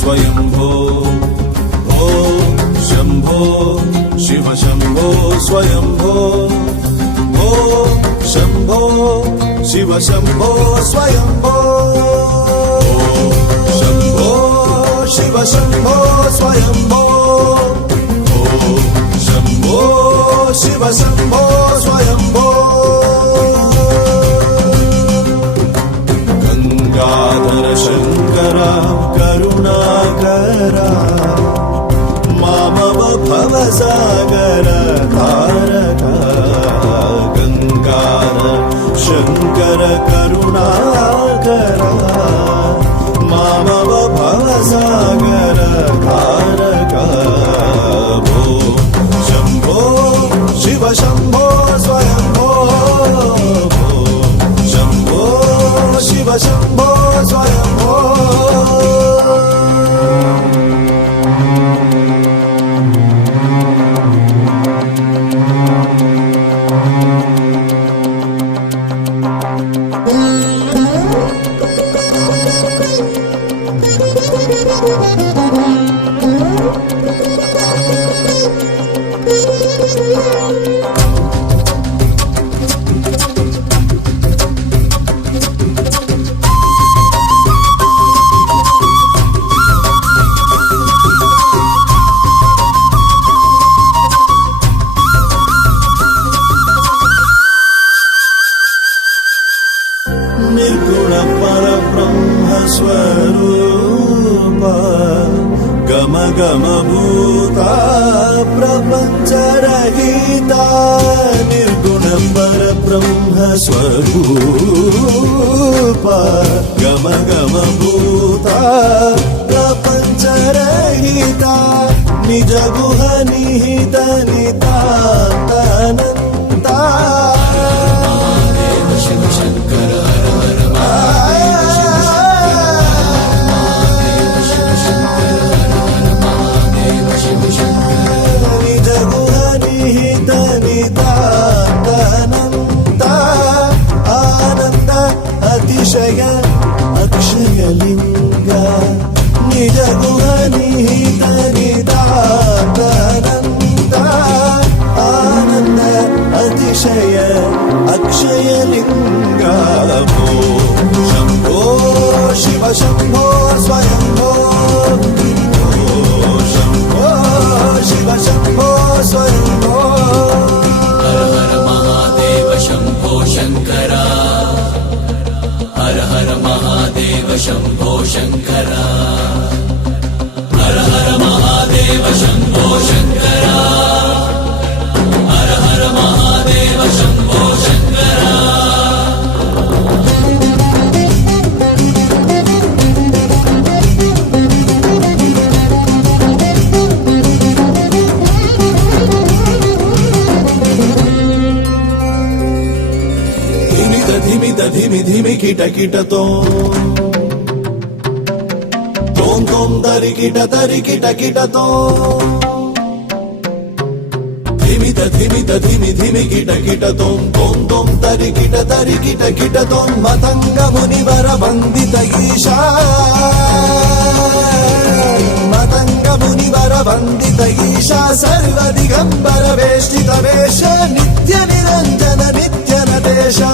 स्वयंभो ॐ शम्भो शिव शम्भो स्वयंभो ॐ शम्भो शिव शम्भो स्वयंभो ॐ शम्भो शिव शम्भो स्वयंभो ॐ शम्भो शिव शम्भो स्वयंभो गंगाधर शंकरा करुणाकरा मामव भवसागर तारका गंगाधर शंकर करुणाकरा मामव भवसागर तारका भो शंभो शिव शंभो स्वयंभो शंभो शिव शंभो स्वयंभो निर्गुण परब्रह्म स्वरूप गम गम भूता प्रपंच रहिता निर्गुण परब्रह्म स्वरूप गम गम भूता प्रपंच रहिता निज गुह निहित नितान्तनन्ता अतिशय अक्षयलिंगा निज गुह निहित निदानन्ता आनंद अतिशय अक्षयलिंगा भो शंभो शिव शंभो स्वयंभो शंभो शिव शंभो स्वयंभो हर हर महादेव शंभो शंकरा हर हर महादेव शंभो शंकरा हर हर महादेव शंभो शंकरा हर हर महादेव शंभो शंकरा धिमि धिमि किट किटतो तोम तोम तरि किट किटतो धिमि धिमि किट किटतो तोम तोम तरि किट किटतो मतंग मुनिवर वंदित ईशा मतंग मुनिवर वंदित ईशा सर्व दिगंबर वेष्टित वेश नित्य निरंजन नित्य नटेशा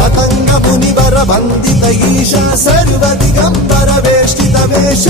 मतंग मुनिवर वंदित ईशा सर्व दिगंबर वेष्टित वेश